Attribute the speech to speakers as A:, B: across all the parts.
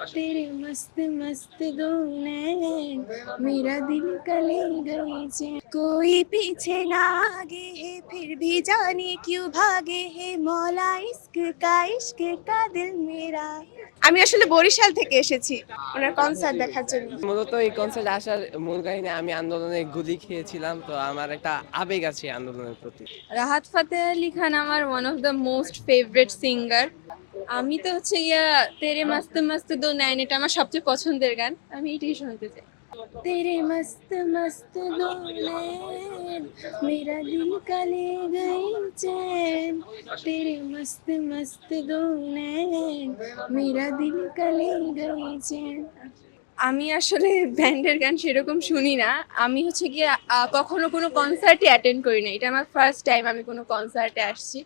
A: तेरे मस्त मस्त दो नैन मेरा दिल का ले गए चैन कोई पीछे ना आगे है फिर भी जाने क्यों भागे है मौला इश्क का इश्क का दिल मेरा আমি আসলে বরিশাল থেকে এসেছি ওনার কনসার্ট দেখার জন্য
B: মূলত এই কনসার্টে আসার মূল কাহিনী আমি আন্দোলনে গুলি খেয়েছিলাম তো আমার একটা আবেগ আছে এই আন্দোলনের প্রতি
C: রাহাত ফাতে আলী খান আমার one of the most favourite singer আমি তো হচ্ছে গিয়া তেরে মাস্ত মাস্ত দো নাইন এটা আমার সবচেয়ে পছন্দের গান আমি এটাই শুনতে চাই
A: तेरे मस्त मस्त दो नैन मेरा दिल का ले गई चैन तेरे मस्त मस्त दो नैन मेरा दिल का ले गई चैन
C: আমি আসলে ব্যান্ডের গান সেরকম শুনি না। আমি হচ্ছে গিয়ে কখনো কোনো কনসার্টে অ্যাটেন্ড করি না এটা আমার ফার্স্ট টাইম আমি কোনো কনসার্টে আসছি।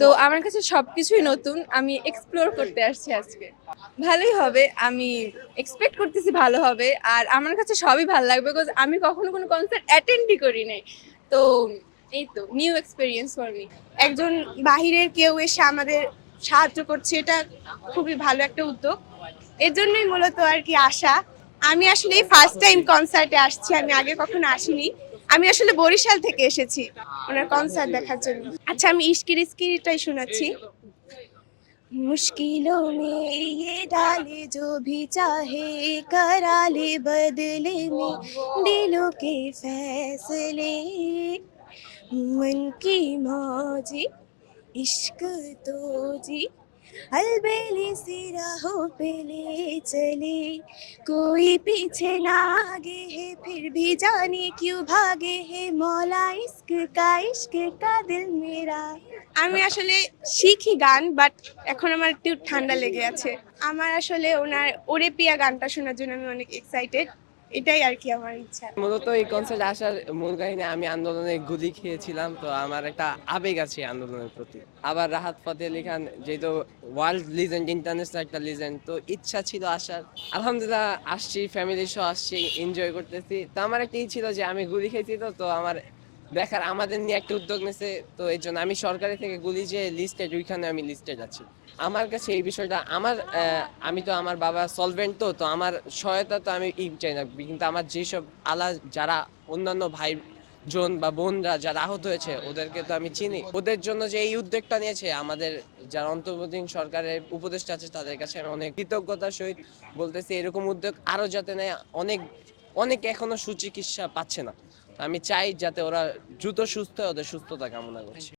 C: তো আমার কাছে সব কিছুই নতুন। আমি এক্সপ্লোর করতে আসছি আজকে। ভালোই হবে। আমি এক্সপেক্ট করতেছি ভালো হবে। আর আমার কাছে সবই ভালো লাগবে বিকজ আমি কখনো কোনো কনসার্ট অ্যাটেন্ডই করি নাই। তো এই তো নিউ এক্সপিরিয়েন্স ফর মি
A: একজন বাহিরের কেউ এসে আমাদের সাহায্য করছে, এটা খুবই ভালো একটা উদ্যোগ। এর জন্যই মূলত আর কি আসা আমি আসলে ফার্স্ট টাইম কনসার্টে আসছি আমি আগে কখনো আসিনি আমি আসলে বরিশাল থেকে এসেছি ওনার কনসার্ট দেখার জন্য আচ্ছা আমি ইস্কির ইস্কিরটাই শোনাচ্ছি मुश्किलों में ये डाले जो भी चाहे करा ले बदले में दिलों के फैसले मन की मौजी इश्क तो जी अलबेली सी राहों पे ले चले कोई पीछे ना आगे है फिर भी जाने क्यों भागे है मौला इश्क का इश्क का दिल मेरा আমি আসলে শিখি গান বাট এখন আমার একটু ঠান্ডা লেগে আছে আমার আসলে ওনার ওরে পিয়া গানটা শোনার জন্য আমি অনেক এক্সাইটেড এটাই আর কি আমার ইচ্ছা।
B: মূলত এই কনসার্ট আসার মূল কাহিনী, আমি আন্দোলনে গুলি খেয়েছিলাম, তো আমার একটা আবেগ আছে আন্দোলনের প্রতি। আবার রাহাত ফতে আলী খান, যেহেতু ওয়ার্ল্ড লিজেন্ড ইন্টারন্যাশনাল একটা লিজেন্ড তো ইচ্ছা ছিল আসার। আলহামদুলিল্লাহ আসছি ফ্যামিলি সহ আসছি এনজয় করতেছি। তো আমার একটা ই ছিল যে আমি গুলি খেয়েছি তো তো আমার দেখার আমাদের নিয়ে একটা উদ্যোগ নিয়েছে তো এই জন্য আমি সরকারি থেকে গুলি যে লিস্টেড ওইখানে আমি লিস্টে যাচ্ছি। আমার কাছে এই বিষয়টা, আমার আমি তো আমার বাবা সলভেন্ট তো তো আমার সহায়তা তো আমি ই চাই না, কিন্তু আমার যেসব আলা, যারা অন্যান্য ভাই জন বা বোনরা যারা আহত হয়েছে, ওদেরকে তো আমি চিনি। ওদের জন্য যে এই উদ্যোগটা নিয়েছে, আমাদের যারা অন্তর্বর্তী সরকারের উপদেষ্টা আছে, তাদের কাছে আমি অনেক কৃতজ্ঞতার সহিত বলতেছি, এরকম উদ্যোগ আরও যাতে নেয়, অনেক অনেক এখনও সুচিকিৎসা পাচ্ছে না। আমি চাই যাতে ওরা দ্রুত সুস্থ ওদের সুস্থতা কামনা করছি।